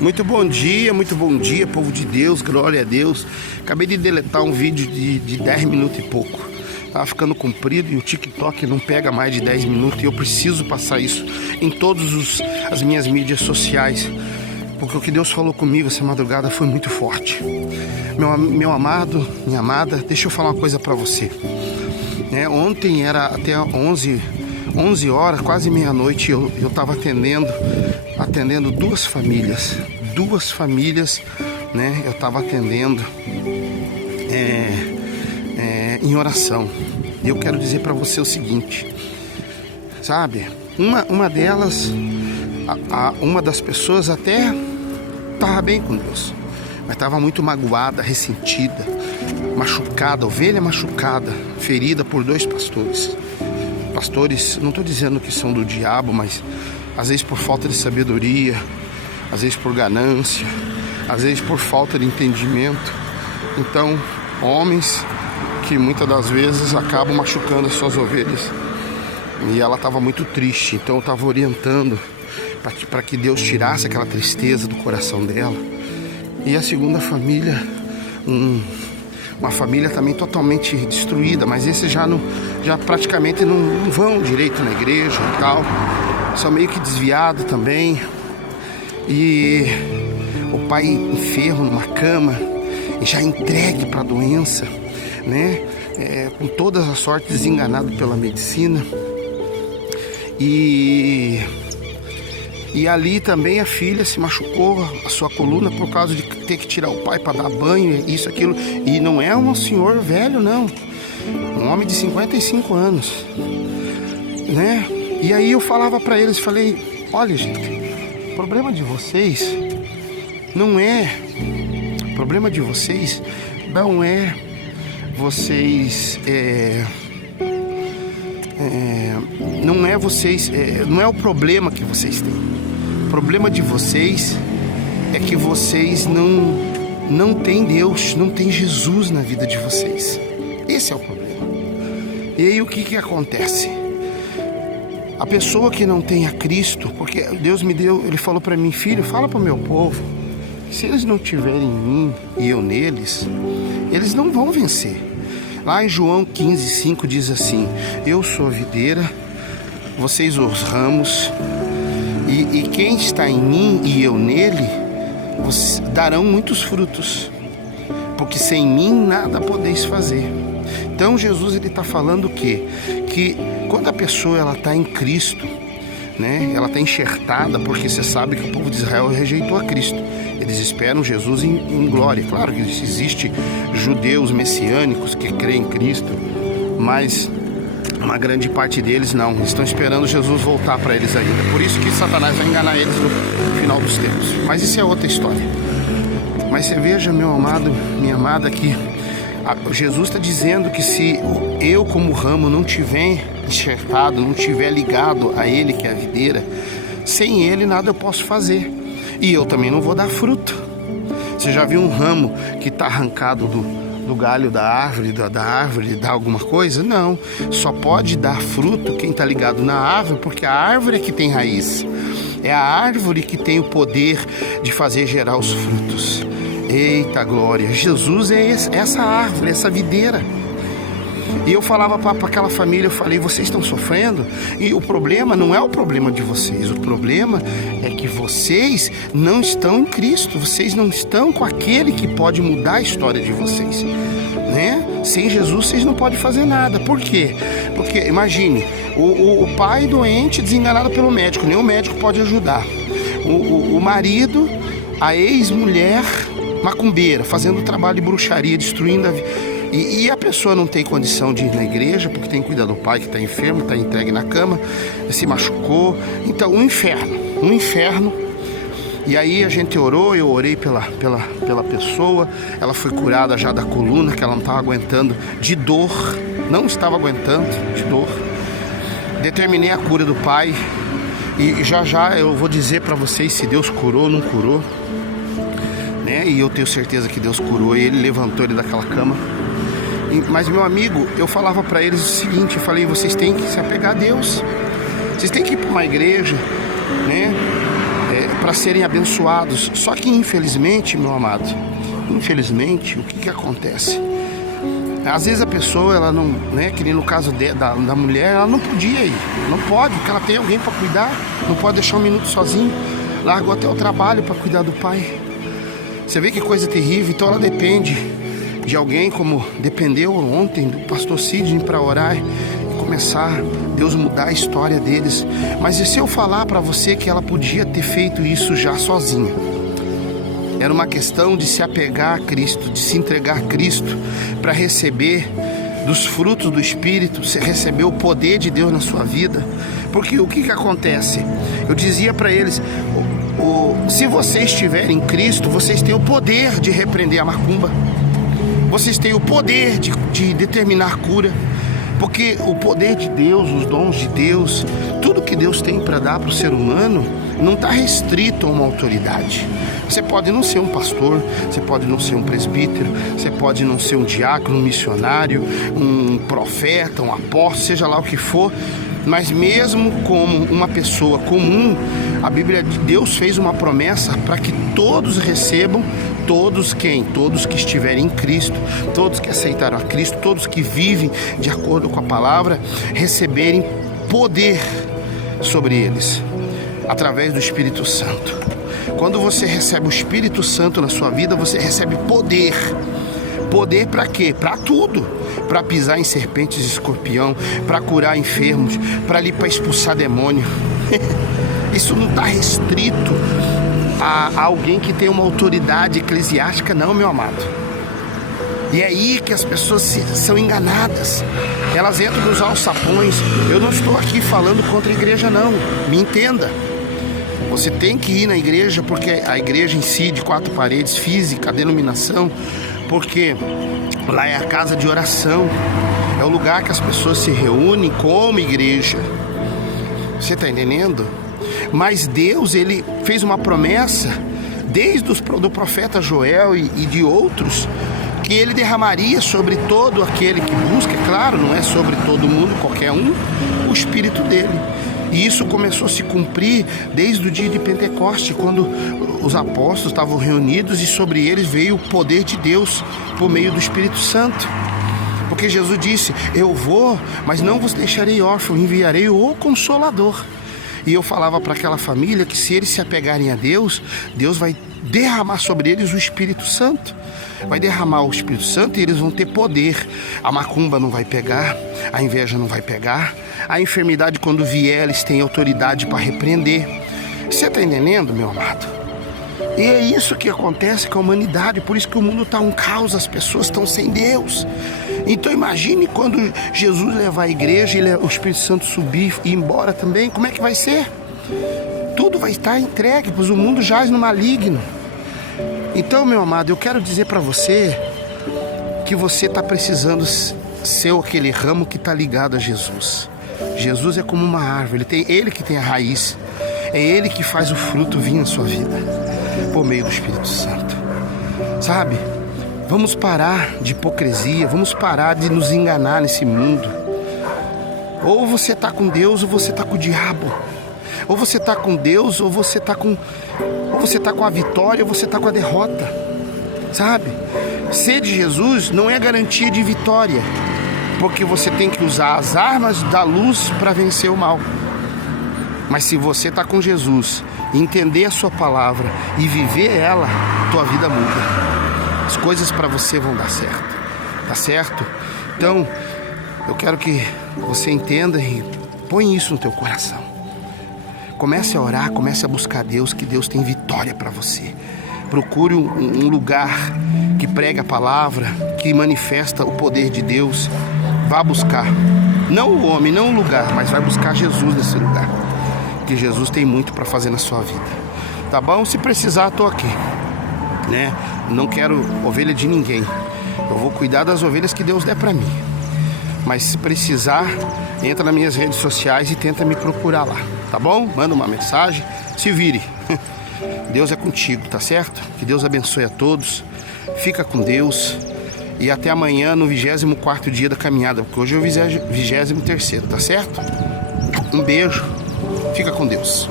Muito bom dia, povo de Deus, glória a Deus. Acabei de deletar um vídeo de 10 minutos e pouco. Tava ficando comprido e o TikTok não pega mais de 10 minutos. E eu preciso passar isso em todas as minhas mídias sociais, porque o que Deus falou comigo essa madrugada foi muito forte. Meu amado, minha amada, deixa eu falar uma coisa pra você. Ontem era até 11 horas, quase meia-noite, eu estava atendendo duas famílias, né? Eu estava atendendo em oração. E eu quero dizer para você o seguinte, sabe? Uma delas, uma das pessoas até estava bem com Deus, mas estava muito magoada, ressentida, machucada, ovelha machucada, ferida por dois pastores. Pastores, não estou dizendo que são do diabo, mas às vezes por falta de sabedoria, às vezes por ganância, às vezes por falta de entendimento. Então, homens que muitas das vezes acabam machucando as suas ovelhas. E ela estava muito triste, então eu estava orientando para que Deus tirasse aquela tristeza do coração dela. E a segunda família, uma família também totalmente destruída, mas esses já praticamente não vão direito na igreja e tal, são meio que desviados também. E o pai enfermo numa cama, já entregue para a doença, né? Com todas as sortes, desenganado pela medicina. E ali também a filha se machucou a sua coluna por causa de ter que tirar o pai para dar banho, isso, aquilo. E não é um senhor velho, não. Um homem de 55 anos, né? E aí eu falava para eles, falei, olha gente, o problema de vocês não é não é o problema que vocês têm. O problema de vocês é que vocês não têm Deus, não tem Jesus na vida de vocês. Esse é o problema. E aí o que acontece? A pessoa que não tem a Cristo, porque Deus me deu, Ele falou para mim, filho, fala para o meu povo, se eles não tiverem em mim e eu neles, eles não vão vencer. Lá em João 15:5 diz assim, eu sou a videira, vocês os ramos, e quem está em mim e eu nele, darão muitos frutos, porque sem mim nada podeis fazer. Então Jesus ele está falando o quê? Que quando a pessoa ela está em Cristo, né? Ela está enxertada, porque você sabe que o povo de Israel rejeitou a Cristo. Eles esperam Jesus em glória. Claro que existe judeus messiânicos que creem em Cristo, mas uma grande parte deles não. Estão esperando Jesus voltar para eles ainda. Por isso que Satanás vai enganar eles no final dos tempos. Mas isso é outra história. Mas você veja, meu amado, minha amada, que Jesus está dizendo que se eu como ramo não tiver enxertado, não tiver ligado a Ele, que é a videira, sem Ele nada eu posso fazer. E eu também não vou dar fruto. Você já viu um ramo que está arrancado do galho da árvore, dar alguma coisa? Não, só pode dar fruto quem está ligado na árvore, porque a árvore é que tem raiz. É a árvore que tem o poder de fazer gerar os frutos. Eita glória, Jesus é essa árvore, essa videira. E eu falava para aquela família, eu falei, vocês estão sofrendo? E o problema não é o problema de vocês, o problema é que vocês não estão em Cristo, vocês não estão com aquele que pode mudar a história de vocês, né? Sem Jesus vocês não podem fazer nada. Por quê? Porque imagine, o pai doente desenganado pelo médico, nem o médico pode ajudar. O marido, a ex-mulher macumbeira, fazendo trabalho de bruxaria, destruindo a vida. E a pessoa não tem condição de ir na igreja, porque tem que cuidar do pai que está enfermo, está entregue na cama, se machucou. Então, um inferno. E aí a gente orou, eu orei pela pessoa, ela foi curada já da coluna, que ela não estava aguentando de dor, não estava aguentando de dor. Determinei a cura do pai, e já eu vou dizer para vocês se Deus curou ou não curou, né? E eu tenho certeza que Deus curou, e Ele levantou ele daquela cama. Mas, meu amigo, eu falava para eles o seguinte, eu falei, vocês têm que se apegar a Deus, vocês têm que ir para uma igreja, né? para serem abençoados. Só que infelizmente, meu amado, infelizmente, o que acontece? Às vezes a pessoa, ela não, né, que nem no caso da mulher, ela não podia ir, não pode, porque ela tem alguém para cuidar, não pode deixar um minuto sozinho, largou até o trabalho para cuidar do pai. Você vê que coisa terrível. Então ela depende de alguém, como dependeu ontem do pastor Sidney, para orar e começar Deus mudar a história deles. Mas e se eu falar para você que ela podia ter feito isso já sozinha? Era uma questão de se apegar a Cristo, de se entregar a Cristo para receber dos frutos do Espírito, receber o poder de Deus na sua vida. Porque o que acontece? Eu dizia para eles, se vocês estiverem em Cristo, vocês têm o poder de repreender a macumba. Vocês têm o poder de determinar cura. Porque o poder de Deus, os dons de Deus, tudo que Deus tem para dar para o ser humano, não está restrito a uma autoridade. Você pode não ser um pastor, você pode não ser um presbítero, você pode não ser um diácono, um missionário, um profeta, um apóstolo, seja lá o que for, mas mesmo como uma pessoa comum, a Bíblia de Deus fez uma promessa para que todos recebam, todos quem? Todos que estiverem em Cristo, todos que aceitaram a Cristo, todos que vivem de acordo com a palavra, receberem poder sobre eles, através do Espírito Santo. Quando você recebe o Espírito Santo na sua vida, você recebe poder. Poder para quê? Para tudo. Para pisar em serpentes e escorpião, para curar enfermos, para expulsar demônio. Isso não está restrito a alguém que tem uma autoridade eclesiástica, não, meu amado. E é aí que as pessoas são enganadas. Elas entram nos alçapões. Eu não estou aqui falando contra a igreja, não. Me entenda. Você tem que ir na igreja, porque a igreja em si, de 4 paredes, física, a denominação, porque lá é a casa de oração, é o lugar que as pessoas se reúnem como igreja. Você está entendendo? Mas Deus, Ele fez uma promessa, desde do profeta Joel e de outros, que Ele derramaria sobre todo aquele que busca, claro, não é sobre todo mundo, qualquer um, o Espírito dele. E isso começou a se cumprir desde o dia de Pentecoste, quando os apóstolos estavam reunidos e sobre eles veio o poder de Deus por meio do Espírito Santo. Porque Jesus disse, eu vou, mas não vos deixarei órfão, enviarei o Consolador. E eu falava para aquela família que se eles se apegarem a Deus, Deus vai derramar sobre eles o Espírito Santo. Vai derramar o Espírito Santo e eles vão ter poder. A macumba não vai pegar, a inveja não vai pegar, a enfermidade, quando vier, eles têm autoridade para repreender. Você está entendendo, meu amado? E é isso que acontece com a humanidade. Por isso que o mundo está um caos, as pessoas estão sem Deus. Então imagine quando Jesus levar a igreja e o Espírito Santo subir e ir embora também, como é que vai ser? Tudo vai estar entregue, pois o mundo jaz no maligno. Então, meu amado, eu quero dizer para você que você está precisando ser aquele ramo que está ligado a Jesus. Jesus é como uma árvore, ele que tem a raiz, é Ele que faz o fruto vir na sua vida, por meio do Espírito Santo. Sabe, vamos parar de hipocrisia, vamos parar de nos enganar nesse mundo. Ou você está com Deus ou você está com o diabo. Ou você está com Deus ou você está com a vitória ou você está com a derrota. Sabe? Ser de Jesus não é garantia de vitória, porque você tem que usar as armas da luz para vencer o mal. Mas se você está com Jesus, entender a sua palavra e viver ela, tua vida muda. As coisas para você vão dar certo. Tá certo? Então, eu quero que você entenda e põe isso no teu coração. Comece a orar, comece a buscar Deus, que Deus tem vitória para você. Procure um lugar que prega a palavra, que manifesta o poder de Deus. Vá buscar, não o homem, não o lugar, mas vai buscar Jesus nesse lugar, que Jesus tem muito para fazer na sua vida. Tá bom? Se precisar, estou aqui, né? Não quero ovelha de ninguém. Eu vou cuidar das ovelhas que Deus der para mim. Mas se precisar, entra nas minhas redes sociais e tenta me procurar lá, tá bom? Manda uma mensagem, se vire. Deus é contigo, tá certo? Que Deus abençoe a todos. Fica com Deus. E até amanhã no 24º dia da caminhada, porque hoje é o 23º, tá certo? Um beijo. Fica com Deus.